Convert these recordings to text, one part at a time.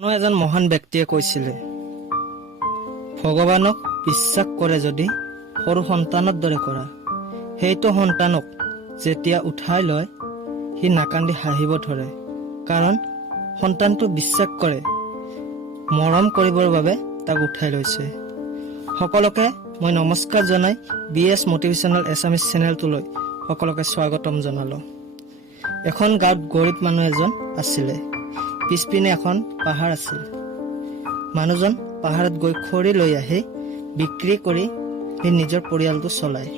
কোনো এজন মহান ব্যক্তিয়ে কৈছিলে, ভগৱানক বিশ্বাস কৰে যদি সৰু সন্তানৰ দৰে কৰা। সেইটো সন্তানক যেতিয়া উঠাই লয় সি নাকান্দি হাঁহিব ধৰে, কাৰণ সন্তানটো বিশ্বাস কৰে, মৰম কৰিবৰ বাবে তাক উঠাই লৈছে। সকলোকে মই নমস্কাৰ জনাই BS মটিভেশ্যনেল এছামিজ চেনেলটোলৈ সকলোকে স্বাগতম জনালোঁ। এখন গাঁৱত গৰীব মানুহ এজন আছিলে। পিছপিনে এখন পাহাৰ আছিল। মানুহজন পাহাৰত গৈ খৰি লৈ আহি বিক্ৰী কৰি সি নিজৰ পৰিয়ালটো চলায়।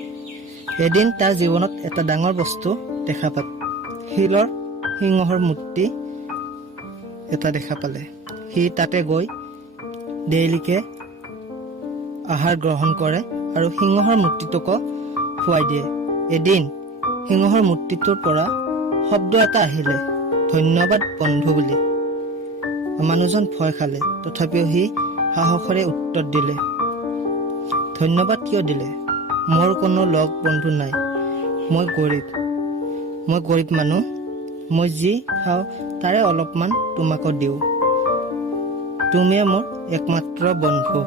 এদিন তাৰ জীৱনত এটা ডাঙৰ বস্তু দেখা পালে। শিলৰ সিংহৰ মূৰ্তি এটা দেখা পালে। সি তাতে গৈ ডেইলিকে আহাৰ গ্ৰহণ কৰে আৰু সিংহৰ মূৰ্তিটোকো খুৱাই দিয়ে। এদিন সিংহৰ মূৰ্তিটোৰ পৰা শব্দ এটা আহিলে, ধন্যবাদ বন্ধু বুলি। মানুহজন ভয় খালে, তথাপিও সি সাহসেৰে উত্তৰ দিলে, ধন্যবাদ কিয় দিলে? মোৰ কোনো লগ বন্ধু নাই। মই গৰীব মানুহ। মই যি খাওঁ তাৰে অলপমান তোমাকো দিওঁ। তুমিয়ে মোৰ একমাত্ৰ বন্ধু।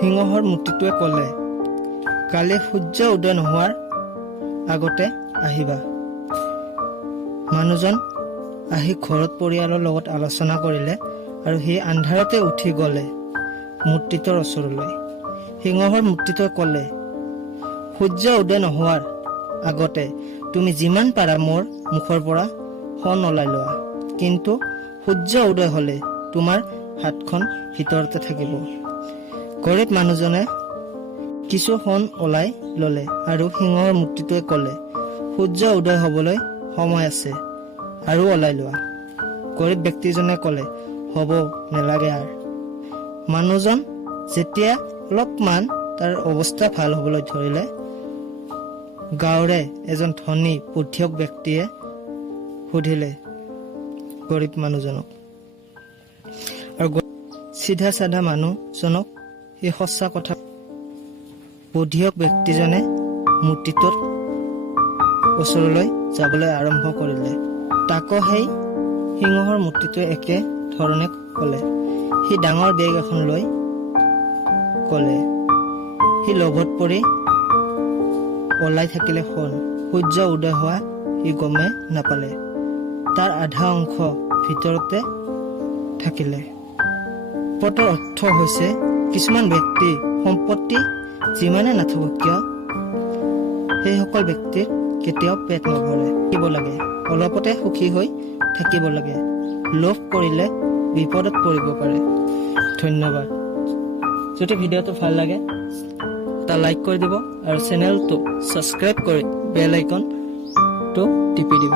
সিংহৰ মূৰ্তিটোৱে ক'লে, কালি সূৰ্য উদয় নোহোৱাৰ আগতে আহিবা। মানুহজন আহি ঘৰত পৰিয়ালৰ লগত আলোচনা কৰিলে আৰু সি আন্ধাৰতে উঠি গ'লে মূৰ্তিটোৰ ওচৰলৈ। সিংহৰ মূৰ্তিটোৱে ক'লে, সূৰ্য উদয় নোহোৱাৰ আগতে তুমি যিমান পাৰা মোৰ মুখৰ পৰা সোণ ওলাই লোৱা, কিন্তু সূৰ্য উদয় হ'লে তোমাৰ হাতখন ভিতৰতে থাকিব। গৰীব মানুহজনে কিছু সোণ ওলাই ল'লে আৰু সিংহৰ মূৰ্তিটোৱে ক'লে, সূৰ্য উদয় হ'বলৈ সময় আছে আৰু ওলাই লোৱা। গৰীব ব্যক্তিজনে ক'লে, হ'ব নেলাগে আৰু। মানুহজন যেতিয়া অলপমান তাৰ অৱস্থা ভাল হ'বলৈ ধৰিলে, গাঁৱৰে এজন ধনী বুদ্ধিয়ক ব্যক্তিয়ে সুধিলে গৰীব মানুহজনক, আৰু চিধা চাধা মানুহজনক এই সঁচা কথা। বুদ্ধিয়ক ব্যক্তিজনে মূৰ্তিটোৰ ওচৰলৈ যাবলৈ আৰম্ভ কৰিলে। তাকো সেই সিংহৰ মূৰ্তিটোৱে একে ধৰণে ক'লে। সি ডাঙৰ বেগ এখন লৈ ক'লে, সি লোভত পৰি ওলাই থাকিলে সোণ। সূৰ্য উদয় হোৱা সি গমেই নাপালে। তাৰ আধা অংশ ভিতৰতে থাকিলে। পদৰ অৰ্থ হৈছে, কিছুমান ব্যক্তি সম্পত্তি যিমানে নাথাকক কিয় সেইসকল ব্যক্তিৰ কেতিয়াও পেট নভৰে। থাকিব লাগে, অলপতে সুখী হৈ থাকিব লাগে। লোভ কৰিলে বিপদত পৰিব পাৰে। ধন্যবাদ। যদি ভিডিঅ'টো ভাল লাগে এটা লাইক কৰি দিব আৰু চেনেলটো ছাবস্ক্ৰাইব কৰি বেল আইকনটো টিপি দিব।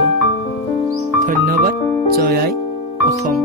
ধন্যবাদ। জয় আই অসম।